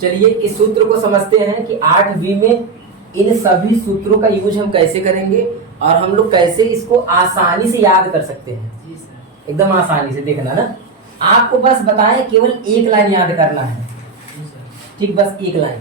चलिए इस सूत्र को समझते हैं कि 8वीं में इन सभी सूत्रों का यूज हम कैसे करेंगे और हम लोग कैसे इसको आसानी से याद कर सकते हैं। जी सर। एकदम आसानी से देखना ना, आपको बस बताएं केवल एक लाइन याद करना है। जी सर। ठीक, बस एक लाइन।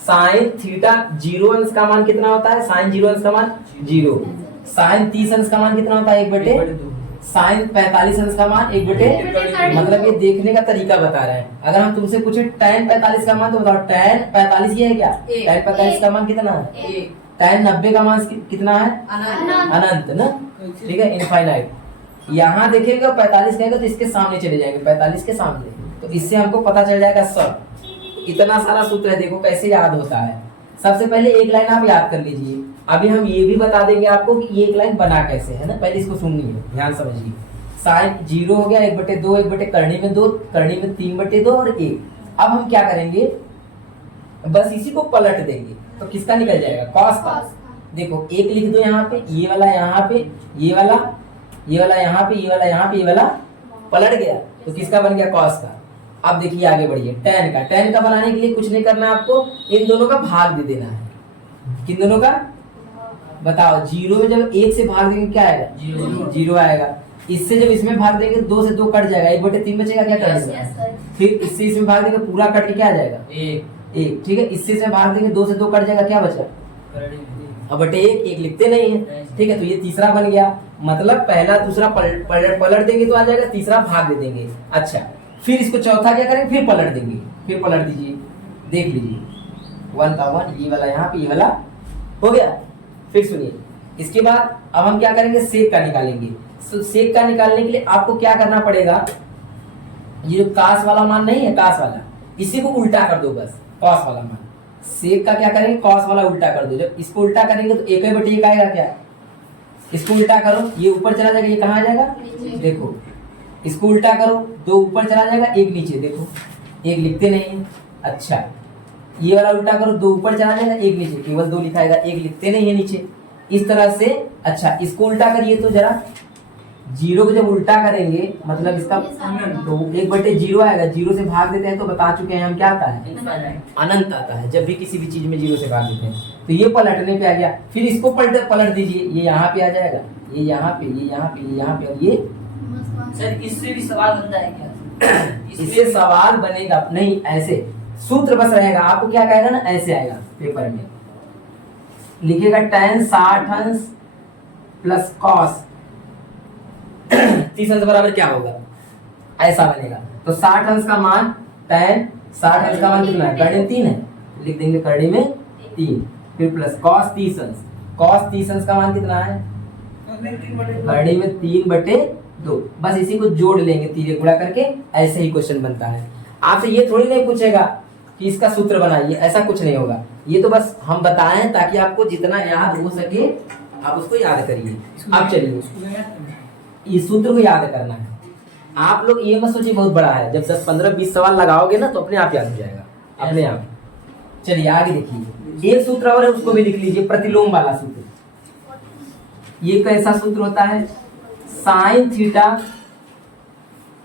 साइन थीटा 0 अंश का मान कितना होता है? साइन 0 अंश का मान 0। साइन 30 अंश का मान कितना होता है? 1/2। साइन 45 अंश का मान 1/2। मतलब ये देखने का तरीका बता रहे हैं। अगर हम तुमसे पूछे tan 45 का मान तो बताओ tan 45 ये है क्या? tan 45 का मान कितना है? tan 90 का मान कितना है? अनंत ना, ठीक है, इनफाइनाइट। यहाँ देखेंगे 45 कहेंगे तो इसके सामने चले जाएंगे, 45 के सामने, तो इससे हमको पता चल जाएगा सब। इतना सारा सूत्र है, देखो कैसे याद होता है। सबसे पहले एक लाइन आप याद कर लीजिए। अभी हम ये भी बता देंगे आपको कि ये एक लाइन बना कैसे है ना, पहले इसको सुनिए, ध्यान समझिए। साइन 0 हो गया 1/2, 1 करनी में 2, करनी में 3/2 और 1। अब हम क्या करेंगे, बस इसी को पलट देंगे तो किसका निकल जाएगा? कॉस का। देखो एक लिख दो यहाँ पे, ये वाला यहाँ पे, ये वाला यहाँ पे, ये वाला यहाँ पे, ये वाला पलट गया तो किसका बन गया? कॉस का। अब देखिए आगे बढ़िए, tan का बनाने के लिए कुछ नहीं करना है आपको, इन दोनों का भाग दे देना है। किन दोनों का? बताओ। 0 में जब 1 से भाग देंगे क्या आएगा? 0 आएगा। इससे जब इसमें भाग देंगे 2 से 2 कट जाएगा, 1/3 बचेगा, क्या करेंगे? फिर इससे इसमें भाग देंगे पूरा कट के क्या आ जाएगा? 1। ठीक है, इससे इसमें भाग देंगे 2 से 2 कट जाएगा, क्या बचा? अब 1 लिखते नहीं है, ठीक है, तो ये तीसरा बन गया। मतलब पहला दूसरा पलट देंगे तो आ जाएगा, तीसरा भाग दे देंगे। अच्छा, फिर इसको चौथा क्या करेंगे? फिर पलट देंगे, फिर पलट दीजिए, देख लीजिए 1 का 1, ये वाला यहाँ पे, ये वाला हो गया। फिर सुनिए, इसके बाद अब हम क्या करेंगे? सेक का निकालेंगे। सेक का निकालने के लिए आपको क्या करना पड़ेगा? ये जो कास वाला मान नहीं है, कास वाला, इसी को उल्टा कर दो बस, कॉस वाला मान। सेक का क्या करेंगे? कॉस वाला उल्टा कर दो। जब इसको उल्टा करेंगे तो 1/1 आएगा क्या? इसको उल्टा करो, ये ऊपर चला जाएगा, ये कहाँ आ जाएगा? देखो, इसको उल्टा करो, 2 ऊपर चला जाएगा, 1 नीचे, देखो 1 लिखते नहीं है। अच्छा, ये वाला उल्टा करो, 2 ऊपर चला जाएगा, 1 नीचे, केवल 2 लिखा आएगा, 1 लिखते नहीं है नीचे, इस तरह से। अच्छा, इसको उल्टा करिए तो जरा, 0 को जब उल्टा करेंगे मतलब इसका तो 1/0 आएगा। 0 से भाग देते हैं तो बता चुके हैं हम, क्या आता है? अनंत आता है। जब भी किसी भी चीज में 0 से भाग देते हैं तो ये पलटने पे आ गया। फिर इसको पलट दीजिए, ये यहाँ पे आ जाएगा, ये यहाँ पे, ये यहाँ पे, ये यहाँ पे, और ये। सर इससे भी सवाल बनता है क्या? इससे सवाल बनेगा नहीं, ऐसे सूत्र बस रहेगा। आपको क्या कहेगा ना, ऐसे आएगा पेपर में, लिखेगा tan 60 अंश प्लस कॉस 30 अंश बराबर क्या होगा? ऐसा बनेगा। तो 60 अंश का मान tan 60 अंश का मान कितना है? कर्णी में 3 है, लिख देंगे कर्णी में 3, फिर प्लस कॉस 30 अंश। कॉस 30 अंश का मान कितना है? कर्णी में 3/2। बस इसी को जोड़ लेंगे, तीरे गुणा करके, ऐसे ही क्वेश्चन बनता है। आपसे ये थोड़ी नहीं पूछेगा कि इसका सूत्र बनाइए, ऐसा कुछ नहीं होगा। ये तो बस हम बताएं ताकि आपको जितना याद हो सके आप उसको याद करिए। अब चलिए, इस सूत्र को याद करना है। आप लोग ये मत सोचिए बहुत बड़ा है, जब 10, 15, 20 सवाल लगाओगे ना तो अपने आप याद हो जाएगा, अपने आप। चलिए आगे देखिए, एक सूत्र और है, उसको भी लिख लीजिए, प्रतिलोम वाला सूत्र। ये कैसा सूत्र होता है? साइन थीटा,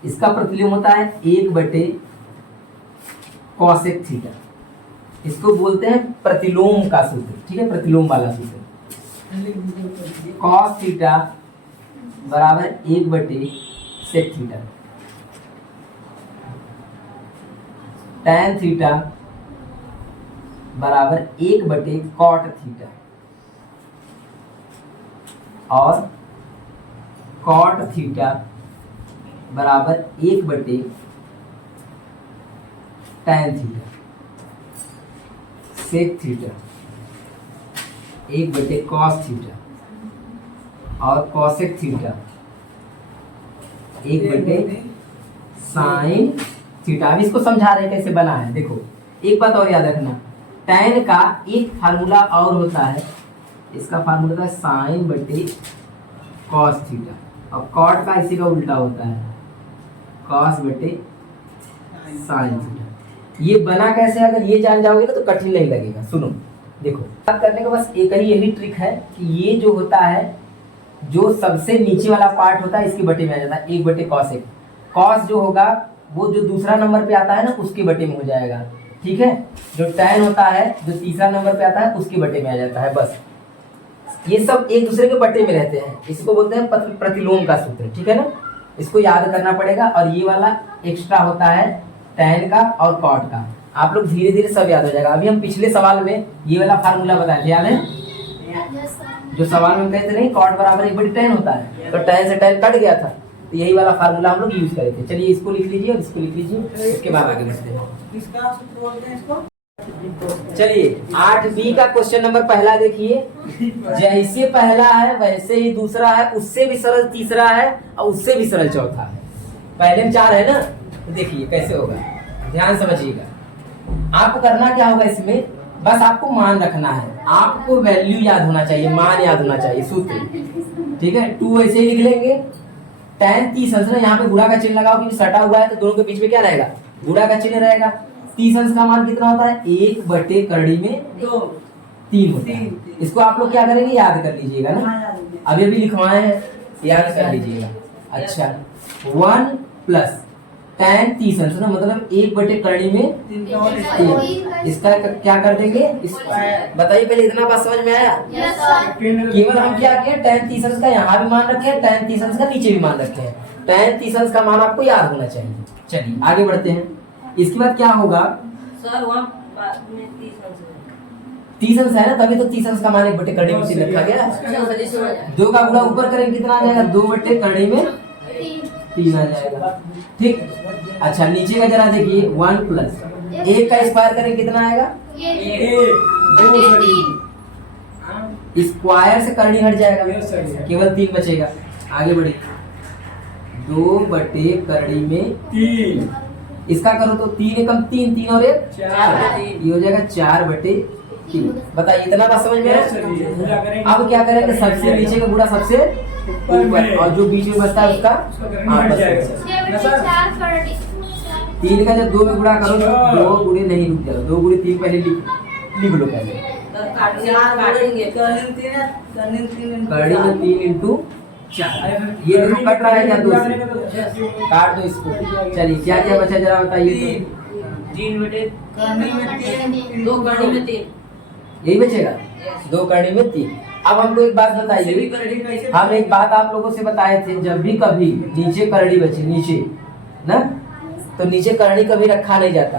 इसका प्रतिलोम होता है 1/कॉसेक थीटा। इसको बोलते हैं प्रतिलोम का सूत्र, ठीक है, प्रतिलोम वाला सूत्र। कॉस थीटा बराबर 1/सेक थीटा, tan थीटा बराबर 1/कॉट थीटा, और कॉट थीटा बराबर 1/tan थीटा, सेक थीटा 1/कॉस थीटा, और कॉसेक थीटा 1/साइन थीटा। अब इसको समझा रहे हैं कैसे बना है। देखो एक बात और याद रखना, tan का एक फार्मूला और होता है, इसका फार्मूला होता है sin/cos थीटा, और कॉट का इसी का उल्टा होता है cos/sin थीटा। ये बना कैसे, अगर ये जान जाओगे ना तो कठिन नहीं लगेगा। सुनो, देखो बात करने का बस एक ही यही ट्रिक है कि ये जो होता है, जो सबसे नीचे वाला पार्ट होता है इसके बटे में आ जाता है 1/cos। कॉस जो होगा वो जो दूसरा नंबर पे आता है ना उसके बटे में हो जाएगा। ठीक है, जो tan होता है जो तीसरा नंबर पे आता है उसके बटे में आ जाता है। बस ये सब एक दूसरे के बटे में रहते हैं, इसको बोलते हैं प्रतिलोम का सूत्र, ठीक है ना, इसको याद करना पड़ेगा। और ये वाला एक्स्ट्रा होता है tan का और cot का, आप लोग धीरे धीरे सब याद हो जाएगा। अभी हम पिछले सवाल में ये वाला फार्मूला बताए थे, याद है? जो सवाल में कहते नहीं cot बराबर 1/tan होता है, तो tan से tan कट गया था, तो यही वाला फार्मूला हम लोग यूज करे थे। चलिए इसको लिख लीजिए और इसको लिख लीजिए, इसके बाद आगे बढ़ते हैं। किसका सूत्र बोलते हैं इसको? चलिए 8B का क्वेश्चन नंबर पहला देखिए, जैसे पहला है वैसे ही दूसरा है, उससे भी सरल तीसरा है और उससे भी सरल चौथा है। पहले में 4 है ना, तो देखिए कैसे होगा, ध्यान समझिएगा। आपको करना क्या होगा इसमें, बस आपको मान रखना है, आपको वैल्यू याद होना चाहिए, मान याद होना चाहिए, सूत्र, ठीक है। 2 ऐसे ही लिख लेंगे, tan 30 अंश ना, यहाँ पे गुणा का चिन्ह लगाओ क्योंकि सटा हुआ है तो दोनों के बीच में क्या रहेगा, गुणा का चिन्ह रहेगा। 30 अंश का मान कितना होता है, 1/करड़ी में 3 होता है। इसको आप लोग क्या करेंगे, याद कर लीजिएगा ना, अभी अभी लिखवाए हैं, याद कर लीजिएगा। अच्छा 1 प्लस tan 30 अंश ना, मतलब 1/करड़ी में 3, इसका क्या कर देंगे, बताइए पहले, इतना बात समझ में आया? केवल हम क्या किए, tan 30 अंश का यहाँ भी मान रखे हैं, tan 30 अंश का नीचे भी मान रखे हैं। tan 30 अंश का मान आपको याद होना चाहिए। चलिए आगे बढ़ते हैं। इसके बाद क्या होगा सर, वहाँ में 30 अंश है ना, तभी तो 30 अंश का मान 1/करड़ी में 3 रखा गया। 2 का गुणा ऊपर करेंगे कितना आ जाएगा, 2/करड़ी में 3 आ जाएगा, ठीक। अच्छा नीचे का जरा देखिए, 1 प्लस 1 का स्क्वायर करेंगे कितना आएगा, 2 स्क्वायर से करनी हट जाएगा, केवल 3 बचेगा। आगे बढ़िए, 2/करड़ी में 3, इसका करो तो 3 एकम 3, 3 और 1 4, ये हो जाएगा 4/3। बताइए इतना बात समझ में आया? अब क्या करेंगे, सबसे नीचे का गुणा सबसे ऊपर और जो बीच में बचता है उसका 3 का जब 2 में गुणा करो, 2 गुणे नहीं रुक जाएगा, 2 गुणे 3 पहले लिख लो पहले, करड़ी में 3 इंटू 4, ये देखो कट रहा है क्या, 2 से काट दो इसको। चलिए क्या क्या बचा जरा बताइए, 3/2 यही बचेगा, 2/3 में। अब हमको एक बात बताइए, हम एक बात आप लोगों से बताए थे, जब भी कभी नीचे करड़ी बचे, नीचे ना, तो नीचे करड़ी कभी रखा नहीं जाता,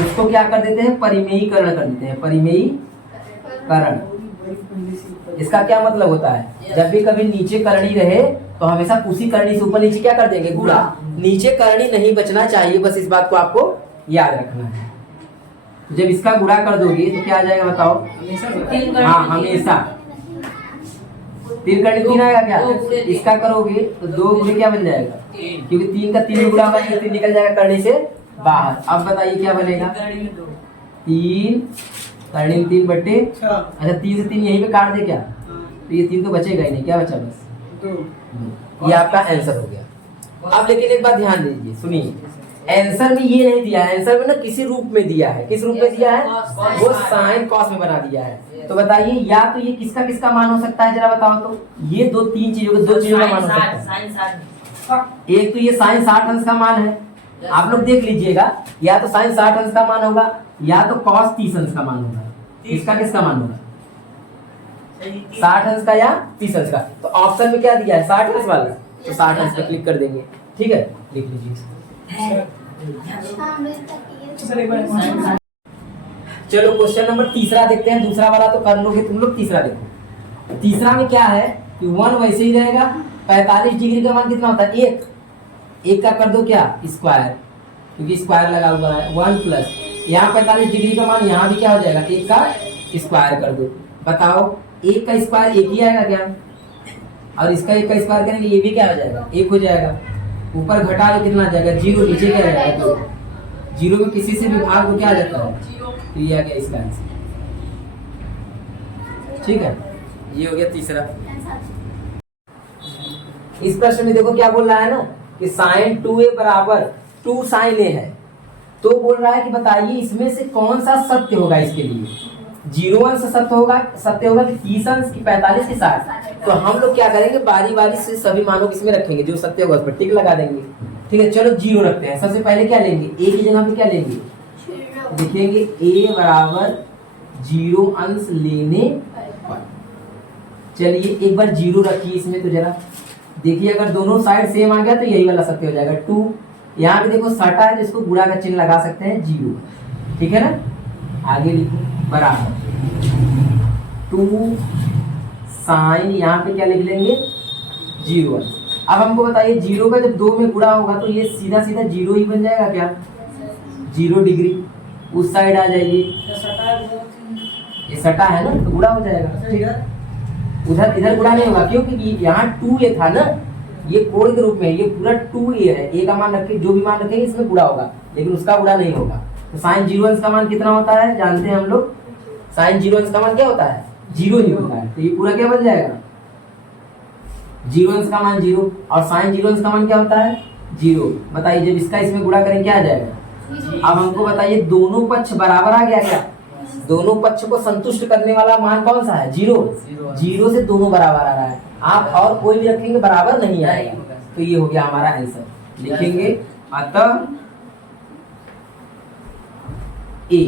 उसको क्या कर देते हैं, परिमेयीकरण कर देते हैं, परिमेयीकरण। इसका क्या मतलब होता है, जब भी कभी नीचे करणी रहे तो हमेशा उसी करणी से ऊपर नीचे क्या कर देंगे, गुणा। नीचे करणी नहीं बचना चाहिए, बस इस बात को आपको याद रखना है। जब इसका गुणा कर दोगे तो क्या आ जाएगा बताओ, हाँ हमेशा 3 करणी 3 आएगा क्या, इसका करोगे तो 2 गुणे क्या बन जाएगा, क्योंकि 3 का 3 गुणा होगा, 3 निकल जाएगा करणी से बाहर। अब बताइए क्या बनेगा, 3 करणी में 3 बट्टे, अच्छा 3 से 3 यहीं पे काट दे क्या, तो ये 3 तो बचेगा ही नहीं, क्या बचा बस, ये आपका आंसर हो गया। अब लेकिन एक बात ध्यान दीजिए, सुनिए, आंसर में ये नहीं दिया है, आंसर में ना किसी रूप में दिया है, किस रूप में दिया है, वो साइन कॉस में बना दिया है। तो बताइए या तो ये किसका किसका मान हो सकता है, जरा बताओ तो, ये 2-3 चीजों का, 2 चीजों का मान हो सकता है। एक तो ये साइन 60 अंश का मान है, आप लोग देख लीजिएगा, या तो साइन 60 अंश का मान होगा या तो कॉस 30 अंश का मान होगा। इसका किसका मान होगा, 60 अंश का या 30 अंश का। तो ऑप्शन में क्या दिया है, 60 अंश वाला, तो 60 अंश पे क्लिक कर देंगे, ठीक है, लिख लीजिए। चलो क्वेश्चन नंबर तीसरा देखते हैं, दूसरा वाला तो कर लोगे तुम लोग, तीसरा देखो। तीसरा में क्या है कि 1 वैसे ही रहेगा, 45 डिग्री का मान कितना होता है, 1 का कर दो क्या, स्क्वायर, क्योंकि स्क्वायर लगा हुआ है। 1 प्लस यहाँ 45 डिग्री का मान यहाँ भी क्या हो जाएगा, 1 का स्क्वायर कर दो। बताओ 1 का स्क्वायर 1 ही आएगा क्या, और इसका 1 का स्क्वायर करेंगे ये भी क्या हो जाएगा, 1 हो जाएगा। ऊपर घटा लो कितना आ जाएगा, 0, नीचे क्या आ जाएगा, 0 में किसी से भी भाग को क्या आ जाता है, तो ये आ गया इसका आंसर, ठीक है। ये हो गया तीसरा। इस प्रश्न में देखो क्या बोल रहा है ना कि sin 2a बराबर 2 sin a है, तो बोल रहा है कि बताइए इसमें से कौन सा सत्य होगा, इसके लिए 0 अंश सत्य होगा कि 30 अंश की 45 की 60। तो हम लोग क्या करेंगे, बारी बारी से सभी मानों को इसमें रखेंगे, जो सत्य होगा उस पर टिक लगा देंगे, ठीक है। चलो 0 रखते हैं, सबसे पहले क्या लेंगे, a की जगह पे क्या लेंगे, लिखेंगे a बराबर 0 अंश लेने पर। चलिए एक बार 0 रखिए इसमें, तो जरा देखिए अगर दोनों साइड सेम आ गया तो यही वाला सत्य हो जाएगा 2। यहाँ पे देखो सटा है तो इसको गुणा का चिन्ह लगा सकते हैं 0, ठीक है ना। आगे लिखो बराबर 2 साइन, यहाँ पे क्या लिख लेंगे 0 अंश। अब हमको बताइए 0 का जब 2 में गुणा होगा तो ये सीधा सीधा 0 ही बन जाएगा क्या, 0 डिग्री। उस साइड आ जाइए, ये सटा है ना तो गुणा हो जाएगा, ठीक है। उधर इधर गुणा नहीं होगा क्योंकि यहाँ 2a था ना, ये कोण के रूप में, ये पूरा 2a है, a का मान रखे, जो भी मान रखेंगे इसमें गुणा होगा, लेकिन उसका गुणा नहीं होगा। तो साइन 0 अंश का मान कितना होता है जानते हैं हम लोग, साइन 0 अंश का मान क्या होता है 0 ही होता है। तो ये पूरा क्या बन जाएगा 0 अंश का मान 0, और साइन 0 अंश का मान क्या होता है 0। बताइए जब इसका इसमें गुणा करें क्या आ जाएगा। अब हमको बताइए दोनों पक्ष बराबर आ गया क्या, दोनों पक्ष को संतुष्ट करने वाला मान कौन सा है 0। 0 से दोनों बराबर आ रहा है, आप और कोई भी रखेंगे बराबर नहीं आएगा। तो ये हो गया हमारा आंसर, लिखेंगे अतः a